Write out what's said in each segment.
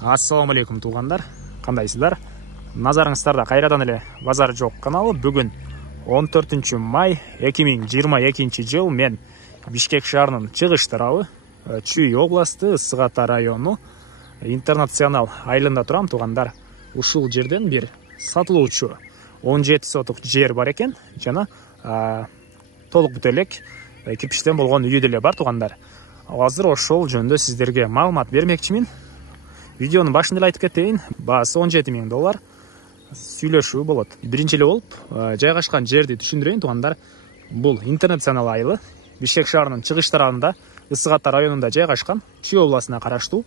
Ассаламу алейкум туғандар, қандайсыздар? Назарыңыздарда қайрадан эле Базар жоқ каналы. Бүгін 14 май 2022 жыл мен Бишкек шаарынын чыгыш тарабы Чүй областы Ысык Ата району Интернационал айылында турам туғандар. Ушул жерден бир сатылуучу 17 сотук жер бар экен жана толук бүт элек кирпичтен болгон үй деле бар туғандар. Азыр ошол жөнүндө сиздерге маалымат бермекчимин. Видеонун башында эле айтып кетейин, баасы $17,000 сүйлөшүү болот. Биринчи эле болуп жайгашкан жерди түшүндүрөйүн туғандар. Бул Интернационал айылы Бишкек шаарынын чыгыш тарабында Ысык Ата районунда жайгашкан, Чүй областына караштуу.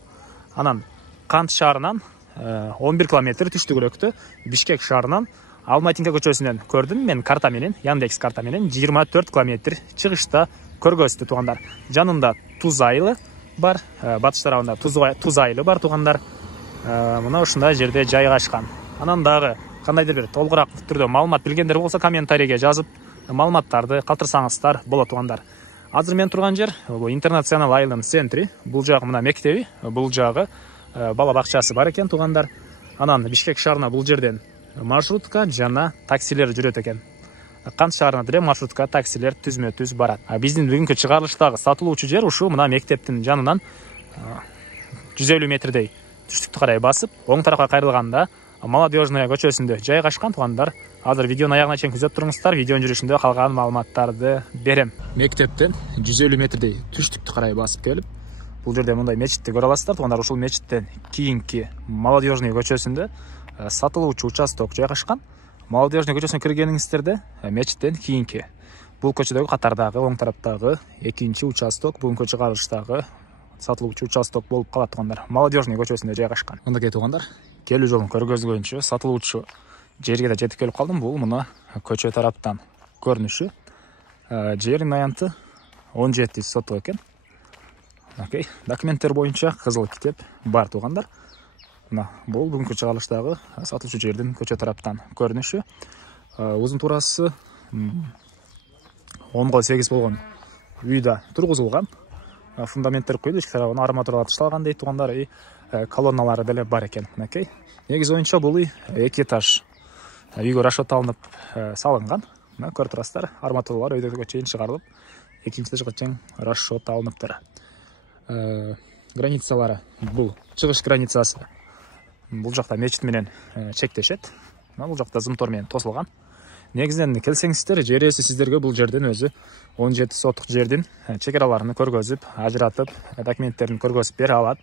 Анан Кант шаарынан 11 километр түштүгүрөктө Бишкек шаарынан Алматинка көчөсүнөн көрдүм мен карта менен, Яндекс карта менен 24 километр чыгышта көргөздү туғандар. Жанында Туз айылы бар, батыш тарабында Туз айылы бар туғандар. Мына ушундай жерде жайгашкан. Анан дагы кандайдыр бир толугураак түрдө маалымат билгендер болсо комментарийге жазып, маалыматтарды калтырсаңыздар болот туғандар. Азыр мен турган жер Интернационал айылынын центри. Бул жагы мына мектеби, бул жагы бала бакчасы бар экен туғандар. Анан Бишкек шаарына бул жерден маршрутка жана таксилер жүрөт экен. Кант шаарына деле маршрутка таксилер түзмө-түз барат. Биздин бүгүнкү чыгарылыштагы сатылуучу жер ушу мына мектептин жанынан 150 метрдей түштүктү карай басып, оң тарапка кайрылганда Молодежная көчөсүндө жайгашкан туғандар. Азыр видеонун аягына чейин күзөп туруңуздар, видеонун жүрүшүндө калган маалыматтарды берем. Мектептен 150 метрдей түштүктү карай басып келип, бул жерде мындай мечитти көрө аласыздар туғандар. Ушул мечиттен кийинки Молодежный көчөсүндө сатылуучу участок жайгашкан. Молодежный көчөсүнө киргениңиздерде мечиттен кийинки бул көчөдөгү катардагы оң тараптагы экинчи участок, бүгүнкү чыгарылыштагы сатылуучу участок болуп калат туғандар. Молодежный көчөсүндө жайгашкан. Мындакей туғандар, келүү жолун көргөзгөнчө сатылуучу жерге да жетип келип калдым. Бул мына көчө тараптан көрүнүшү. Жердин аянты 17 сотук экен. Окей, документтер боюнча кызыл китеп бар туғандар. Мына бул бүгүнкү чыгарылыштагы сатылуучу жердин көчө тараптан көрүнүшү. Узун турасы 10-8 болгон үйдө тургузулган. Фундаменттер коюлуп, ички тарабына арматуралар ташталган дейт туғандар, колонналары деле бар экен. Окей. Негизи боюнча бул үй 2 этаж үйгө расчет алынып салынган. Мына көрүп турасыздар, арматуралар өйдөгө чейин чыгарылып, экинчи этажга чейин расчет алыныптыр. Границалары бул чыгыш границасы. Бул жакта мечит менен чектешет. Бул жакта зымтор менен тосулган. Негизинен келсеңиздер, жер ээси сиздерге бул жерден өзү 17 сотук жердин чекараларын көргөзүп, ажыратып, документтерин көргөзүп бере алат.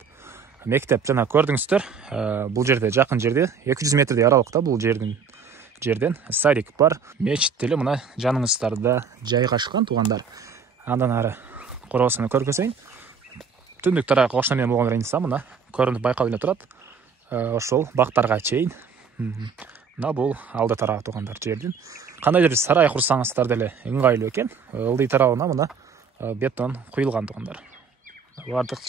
Мектеп жана көрдүңүздөр, бул жерде жакын жерде 200 метрдей аралыкта бул жерден садик бар. Мечит деле мына жаныңыздарда жайгашкан туғандар. Андан ары короосуну көргөзөйүн. Түндүк тарапка кошуна менен болгон граница мына көрүнүп байкалып эле турат. Ошол бактарга чейин. Мына бул алды тарабы туғандар жердин. Кандайдыр сарай курсаңыздар деле ыңгайлуу экен. Ылдый тарабына мына бетон куюлган туғандар. Бардык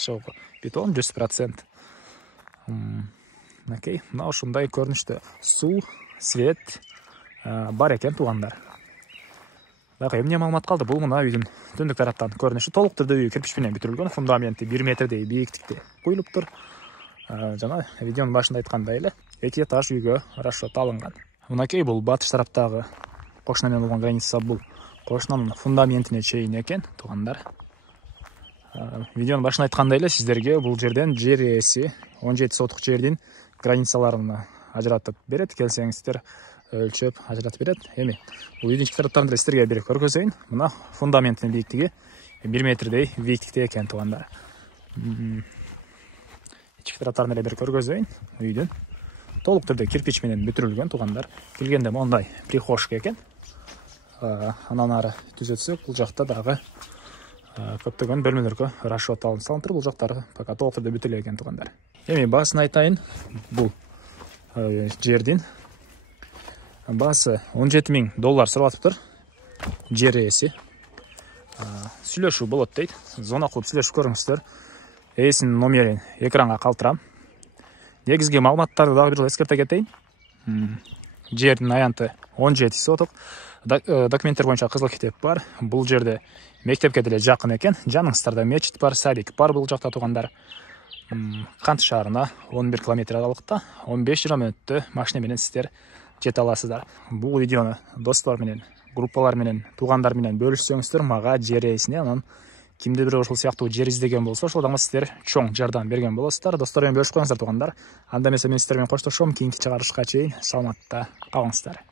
бетон 100%. Окей, мына ушундай көрүнүштө суу, свет бар экен туғандар. Дагы эмне маалымат калды? Бул мына үйдүн түндүк тараптан көрүнүшү. Толук түрдө үй кирпич менен бүтүрүлгөн, фундаменти 1 метрдей бийиктикте коюлуптур. Жана видеонун башында айткандай эле 2 этаж үйгө расчет алынган. Мынакей бул батыш тараптагы кошуна менен болгон граница, бул кошунун фундаментине чейин экен туғандар. Видеонун башында айткандай эле сиздерге бул жерден жер ээси 17 сотук жердин границаларын ажыратып берет. Келсеңиздер өлчөп ажыратып берет. Эми бул үйдүн ички тараптарын сиздерге бир көргөзөйүн. Мына фундаментинин бийиктиги 1 метрдей бийиктикте экен туғандар. Ички тараптарын эле бир көргөзөйүн. Үйдүн толук түрдө кирпич менен бүтүрүлгөн туғандар. Келгенде мондай прихожка экен. Анан ары түзөтсөк, бул жакта дагы көптөгөн бөлмөлөргө расчет алынып салынып, бул жактары пока толук түрдө бүтүлө экен туғандар. Эми баасын айтайын. Бул жердин баасы $17,000 сурап жер ээси. Сүйлөшүү болот дейт. Зона кылып сүйлөшүп көрүңүздөр. Ээсинин номерин экранга калтырам. Негизги маалыматтарды дагы бир эскерте кетейин. Жердин аянты 17 сотук. Документтер боюнча кызыл китеп бар. Бул жерде мектепке деле жакын экен. Жаныңыздарда мечит бар, садик бар бул жакта туғандар. Кант шаарына 11 километр аралыкта 15-20 мүнөттө машина менен сиздер жете аласыздар. Бул видеону достор менен, группалар менен, туугандар менен бөлүшсөңүздөр мага жер ээсине, анан кимде бир ошол сыяктуу жер издеген болсо, ошол адамга сиздер чоң жардам берген болосуздар. Достор менен бөлүшүп коюңуздар туугандар. Анда эмесе мен сиздер менен коштошом. Кийинки чыгарышка чейин саламатта калыңыздар.